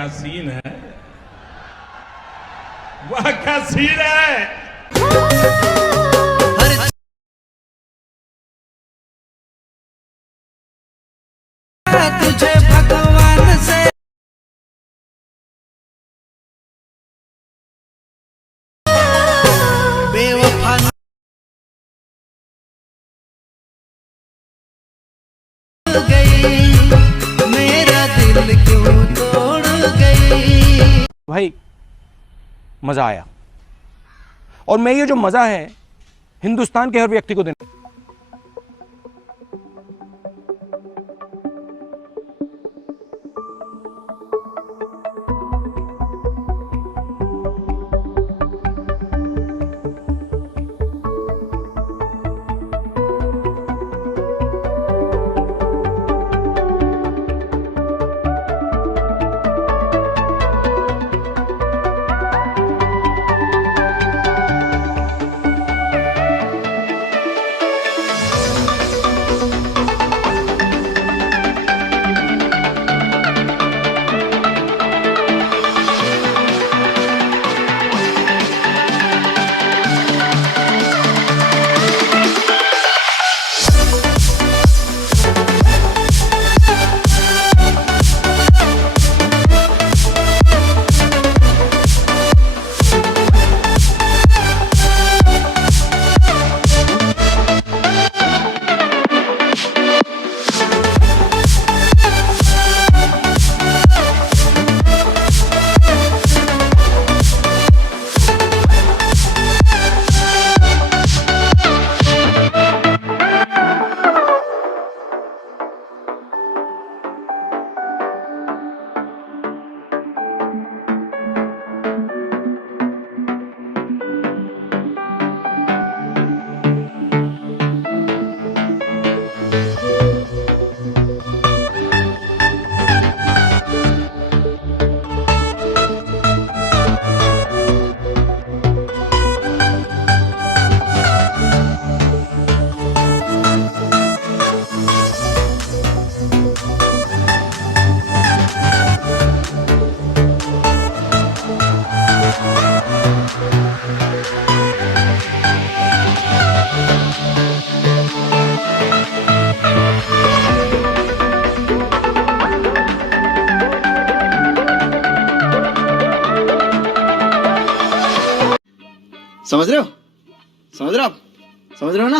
क्या सीन है, वाह क्या सीन है। तुझे भगवान से बेवफा गई, मेरा दिल क्यों तोड़ गई। भाई मजा आया, और मैं ये जो मजा है हिंदुस्तान के हर व्यक्ति को देना। समझ रहे हो, समझ रहे हो आप, समझ रहे हो ना।